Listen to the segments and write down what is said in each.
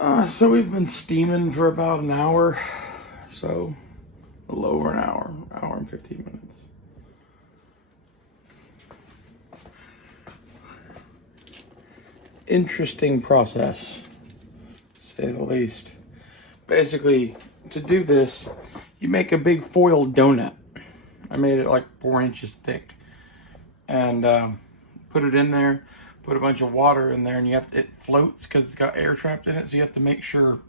So we've been steaming for about an hour, so a little over an hour and 15 minutes. Interesting process, to say the least. Basically, to do this, you make a big foil donut. I made it like 4 inches thick, and put it in there. Put a bunch of water in there, and it floats because it's got air trapped in it. So you have to make sure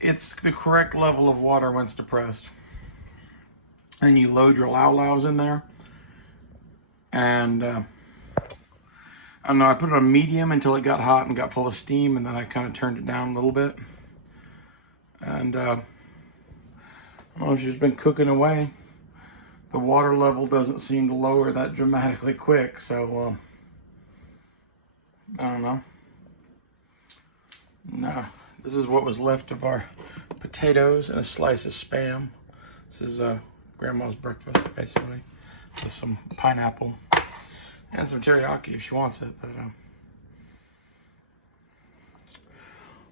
it's the correct level of water once depressed. And you load your Lau in there, and I don't know. I put it on medium until it got hot and got full of steam, and then I kind of turned it down a little bit. And I don't know, it's just been cooking away. The water level doesn't seem to lower that dramatically quick, so I don't know. No, this is what was left of our potatoes and a slice of Spam. This is Grandma's breakfast, basically, with some pineapple and some teriyaki if she wants it. But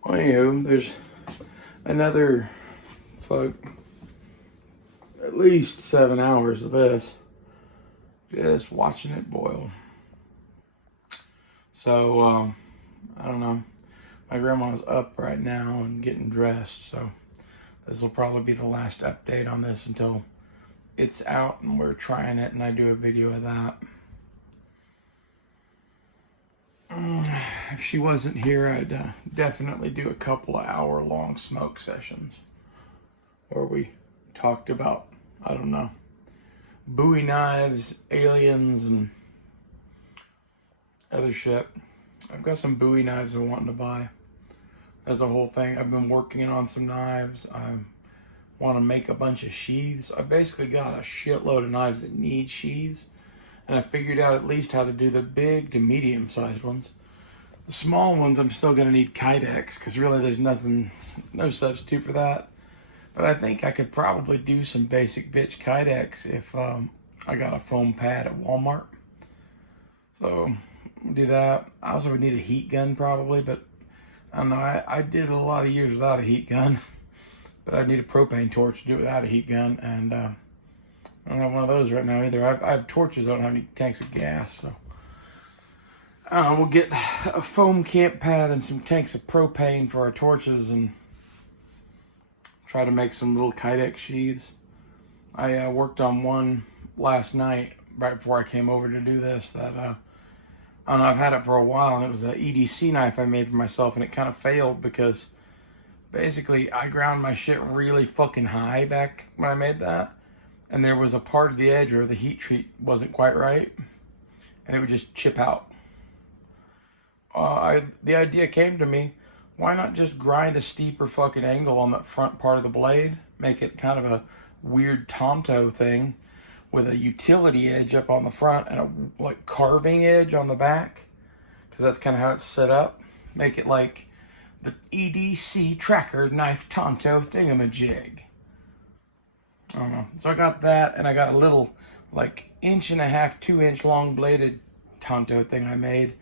well, anywho, there's another at least 7 hours of this, just watching it boil. So I don't know. My grandma's up right now and getting dressed, so this will probably be the last update on this until it's out and we're trying it and I do a video of that. If she wasn't here, I'd definitely do a couple of hour-long smoke sessions where we talked about, I don't know, Bowie knives, aliens, and other shit. I've got some Bowie knives I'm wanting to buy. That's a whole thing. I've been working on some knives. I want to make a bunch of sheaths. I basically got a shitload of knives that need sheaths, and I figured out at least how to do the big to medium sized ones. The small ones I'm still going to need Kydex, because really there's no substitute for that. But I think I could probably do some basic bitch Kydex if I got a foam pad at Walmart. So do that. I also would need a heat gun probably, but I don't know. I did a lot of years without a heat gun, but I need a propane torch to do it without a heat gun, and I don't have one of those right now either. I have torches. I don't have any tanks of gas, so I don't know. We'll get a foam camp pad and some tanks of propane for our torches and try to make some little Kydex sheaths. I worked on one last night right before I came over to do this that I don't know, I've had it for a while, and it was an EDC knife I made for myself, and it kind of failed because basically I ground my shit really fucking high back when I made that, and there was a part of the edge where the heat treat wasn't quite right, and it would just chip out. The idea came to me, why not just grind a steeper fucking angle on that front part of the blade, make it kind of a weird Tonto thing, with a utility edge up on the front and a like carving edge on the back, because that's kind of how it's set up. Make it like the EDC tracker knife Tonto thingamajig. I don't know. So I got that, and I got a little like 1.5 to 2 inch long bladed Tonto thing I made.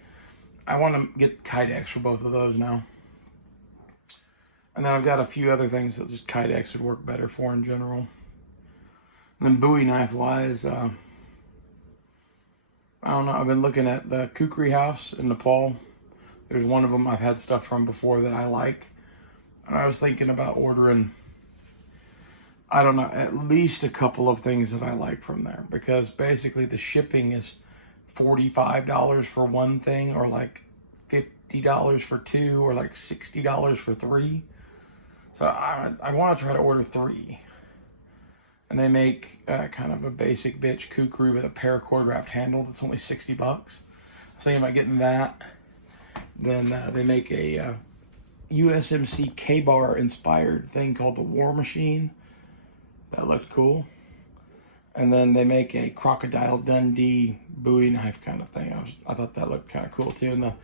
I want to get Kydex for both of those now. And then I've got a few other things that just Kydex would work better for in general. And then Bowie knife wise, I don't know. I've been looking at the Kukri house in Nepal. There's one of them I've had stuff from before that I like. And I was thinking about ordering, I don't know, at least a couple of things that I like from there. Because basically the shipping is $45 for one thing, or like $50 for two, or like $60 for three. So I want to try to order 3. And they make kind of a basic bitch kukri with a paracord wrapped handle that's only $60. I was thinking about getting that. Then they make a USMC K-bar inspired thing called the War Machine. That looked cool. And then they make a Crocodile Dundee Bowie knife kind of thing. I thought that looked kind of cool too. And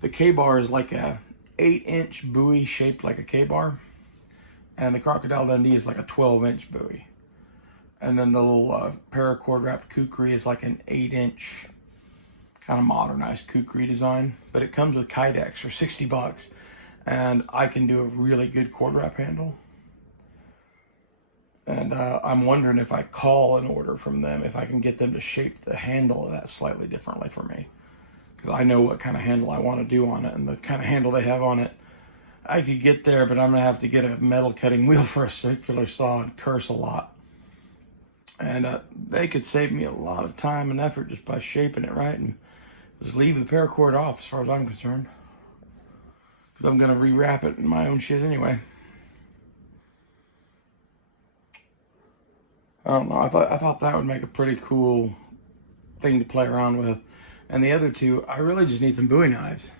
the K-bar is like a 8-inch Bowie shaped like a K-bar. And the Crocodile Dundee is like a 12-inch Bowie. And then the little paracord wrapped kukri is like an 8-inch kind of modernized kukri design. But it comes with Kydex for $60. and I can do a really good cord wrap handle. And I'm wondering if I call an order from them, if I can get them to shape the handle of that slightly differently for me. Because I know what kind of handle I want to do on it, and the kind of handle they have on it, I could get there, but I'm going to have to get a metal cutting wheel for a circular saw and curse a lot. And they could save me a lot of time and effort just by shaping it right and just leave the paracord off as far as I'm concerned. Because I'm going to rewrap it in my own shit anyway. I don't know. I thought that would make a pretty cool thing to play around with. And the other two, I really just need some Bowie knives.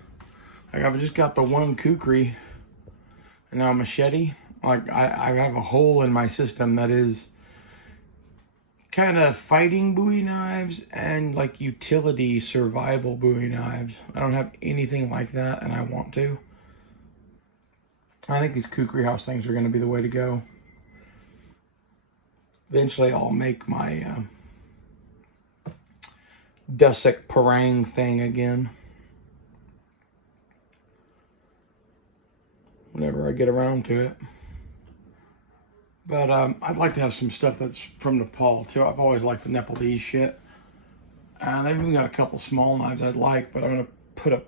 Like, I've just got the one kukri and now a machete. Like, I have a hole in my system that is kind of fighting Bowie knives and like utility survival Bowie knives. I don't have anything like that, and I want to. I think these kukri house things are going to be the way to go. Eventually, I'll make my Dusek Parang thing again. Whenever I get around to it. But I'd like to have some stuff that's from Nepal too. I've always liked the Nepalese shit. They've even got a couple small knives I'd like, but I'm gonna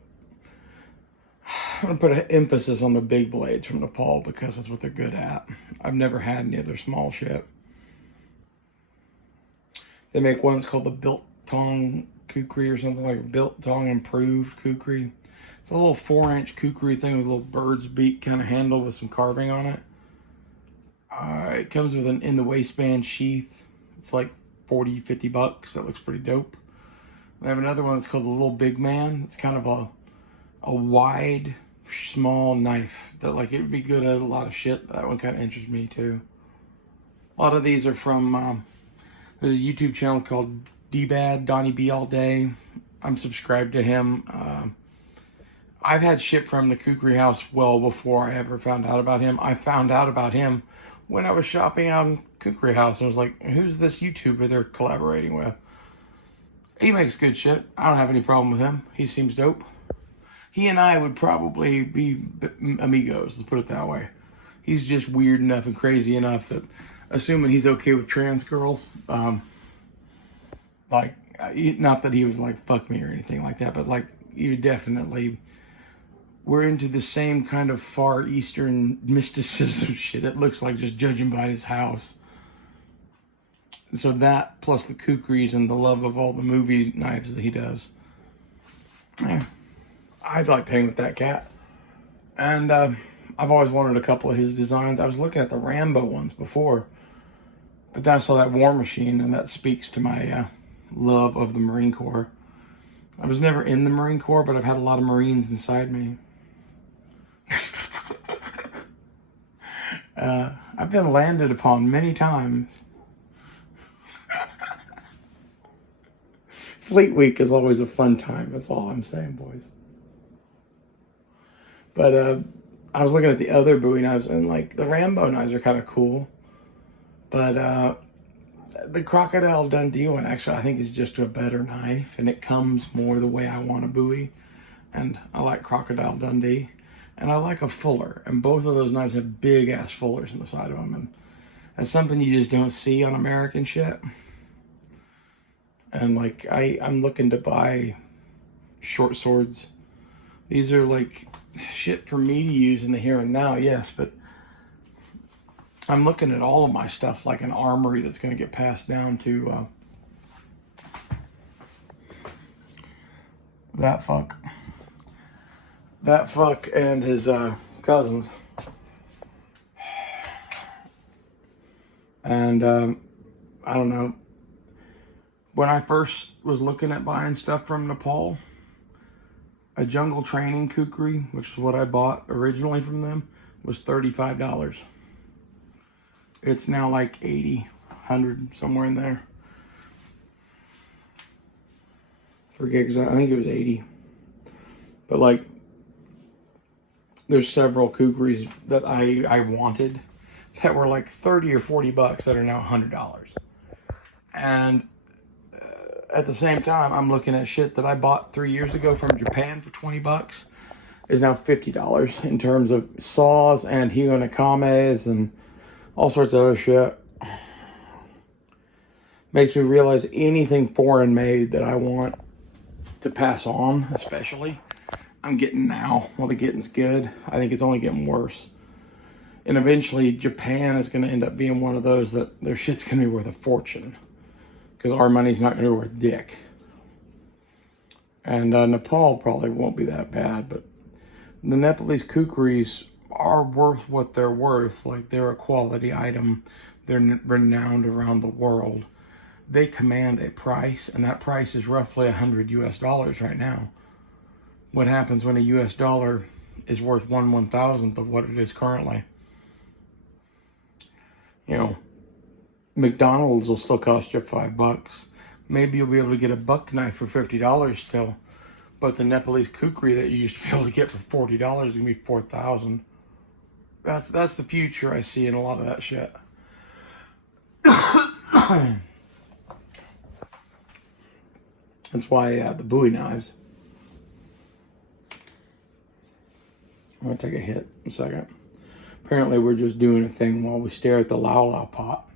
put an emphasis on the big blades from Nepal because that's what they're good at. I've never had any of their small shit. They make ones called the Biltong Kukri or something, like Biltong Improved Kukri. It's a little 4-inch kukri thing with a little bird's beak kind of handle with some carving on it. It comes with an in the waistband sheath. It's like 40, 50 bucks. That looks pretty dope. We have another one that's called the Little Big Man. It's kind of a wide, small knife that, like, it would be good at a lot of shit. That one kind of interests me too. A lot of these are from there's a YouTube channel called D-Bad, Donnie B All Day. I'm subscribed to him. I've had shit from the Kukri house well before I ever found out about him. I found out about him when I was shopping out in Kukri house and was like, who's this YouTuber they're collaborating with? He makes good shit. I don't have any problem with him. He seems dope. He and I would probably be amigos, let's put it that way. He's just weird enough and crazy enough that, assuming he's okay with trans girls, like, not that he was like, fuck me or anything like that, but like, you definitely, we're into the same kind of Far Eastern mysticism shit. It looks like, just judging by his house. So that, plus the kukris and the love of all the movie knives that he does. Yeah, I'd like to hang with that cat. And I've always wanted a couple of his designs. I was looking at the Rambo ones before, but then I saw that War Machine, and that speaks to my love of the Marine Corps. I was never in the Marine Corps, but I've had a lot of Marines inside me. I've been landed upon many times. Fleet Week is always a fun time. That's all I'm saying, boys. But I was looking at the other Bowie knives, and like the Rambo knives are kind of cool. But the Crocodile Dundee one, actually, I think is just a better knife, and it comes more the way I want a Bowie. And I like Crocodile Dundee. And I like a fuller. And both of those knives have big ass fullers in the side of them. And that's something you just don't see on American shit. And like, I'm looking to buy short swords. These are like shit for me to use in the here and now, yes, but I'm looking at all of my stuff like an armory that's going to get passed down to that fuck and his cousins. And I don't know, when I first was looking at buying stuff from Nepal, a Jungle Training kukri, which is what I bought originally from them, was $35. It's now like 80, 100, somewhere in there. Forget exactly, I think it was 80. But like, there's several kukris that I wanted that were like 30 or 40 bucks that are now $100. And at the same time, I'm looking at shit that I bought 3 years ago from Japan for 20 bucks is now $50 in terms of saws and Hiyo Nakames and all sorts of other shit. Makes me realize anything foreign made that I want to pass on, especially, I'm getting now. Well, the getting's good. I think it's only getting worse. And eventually, Japan is going to end up being one of those that their shit's going to be worth a fortune. Because our money's not going to be worth dick. And Nepal probably won't be that bad, but the Nepalese kukris are worth what they're worth. Like, they're a quality item. They're renowned around the world. They command a price, and that price is roughly $100 US right now. What happens when a US dollar is worth 1/1000th of what it is currently? You know, McDonald's will still cost you $5. Maybe you'll be able to get a buck knife for $50 still. But the Nepalese kukri that you used to be able to get for $40 is gonna be $4,000. That's the future I see in a lot of that shit. That's why the Bowie knives. I'm gonna take a hit in a second. Apparently we're just doing a thing while we stare at the Lau Lau pot.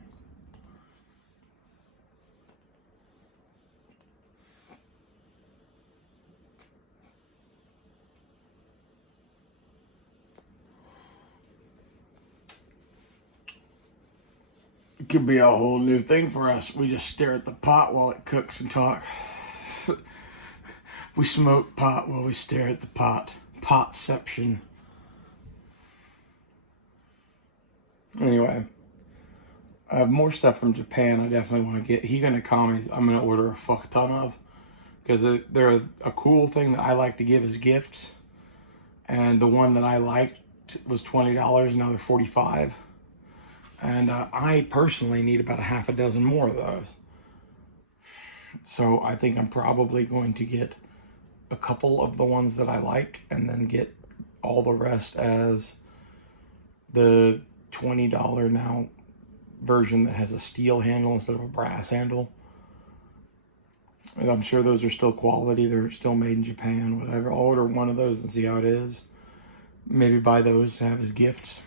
It could be a whole new thing for us. We just stare at the pot while it cooks and talk. We smoke pot while we stare at the pot. Potception. Anyway, I have more stuff from Japan I definitely want to get. Hiyo Nakames I'm going to order a fuck ton of. Because they're a cool thing that I like to give as gifts. And the one that I liked was $20, now they're $45. And I personally need about a half a dozen more of those. So I think I'm probably going to get a couple of the ones that I like and then get all the rest as the $20 now version that has a steel handle instead of a brass handle. And I'm sure those are still quality. They're still made in Japan, whatever. I'll order one of those and see how it is. Maybe buy those to have as gifts.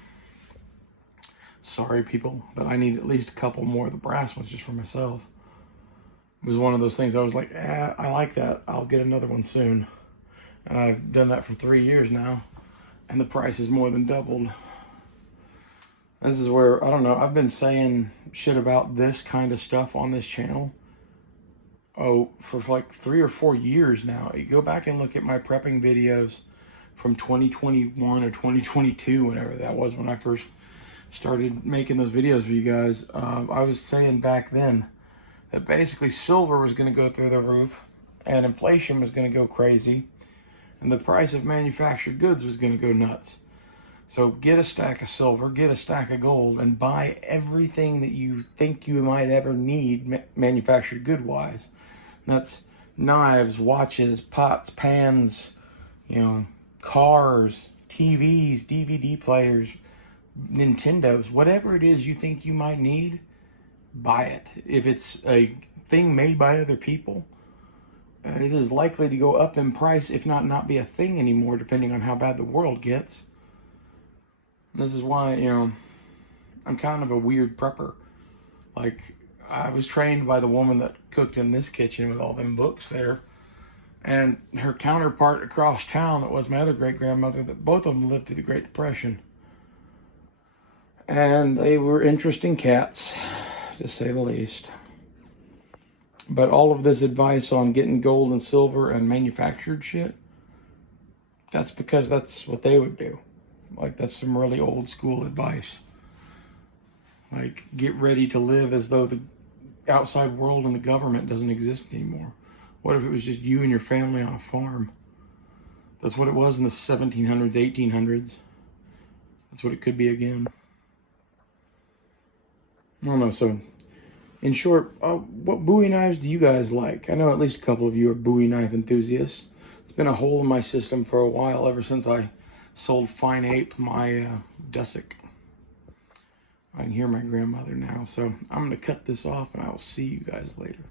Sorry, people, but I need at least a couple more of the brass ones just for myself. It was one of those things I was like, I like that. I'll get another one soon. And I've done that for 3 years now. And the price is more than doubled. This is where, I don't know, I've been saying shit about this kind of stuff on this channel. Oh, for like 3 or 4 years now. You go back and look at my prepping videos from 2021 or 2022, whenever that was, when I first started making those videos for you guys. I was saying back then that basically silver was going to go through the roof and inflation was going to go crazy and the price of manufactured goods was going to go nuts. So get a stack of silver, get a stack of gold, and buy everything that you think you might ever need manufactured good wise. That's knives, watches, pots, pans, you know, cars, TVs, DVD players, Nintendos, whatever it is you think you might need, buy it. If it's a thing made by other people, it is likely to go up in price, if not be a thing anymore, depending on how bad the world gets. This is why, you know, I'm kind of a weird prepper. Like, I was trained by the woman that cooked in this kitchen with all them books there. And her counterpart across town, that was my other great-grandmother, that both of them lived through the Great Depression. And they were interesting cats, to say the least. But all of this advice on getting gold and silver and manufactured shit, that's because that's what they would do. Like, that's some really old school advice. Like, get ready to live as though the outside world and the government doesn't exist anymore. What if it was just you and your family on a farm? That's what it was in the 1700s, 1800s. That's what it could be again. I don't know, so in short, what Bowie knives do you guys like? I know at least a couple of you are Bowie knife enthusiasts. It's been a hole in my system for a while, ever since I sold Fine Ape my Dusek. I can hear my grandmother now, so I'm going to cut this off and I will see you guys later.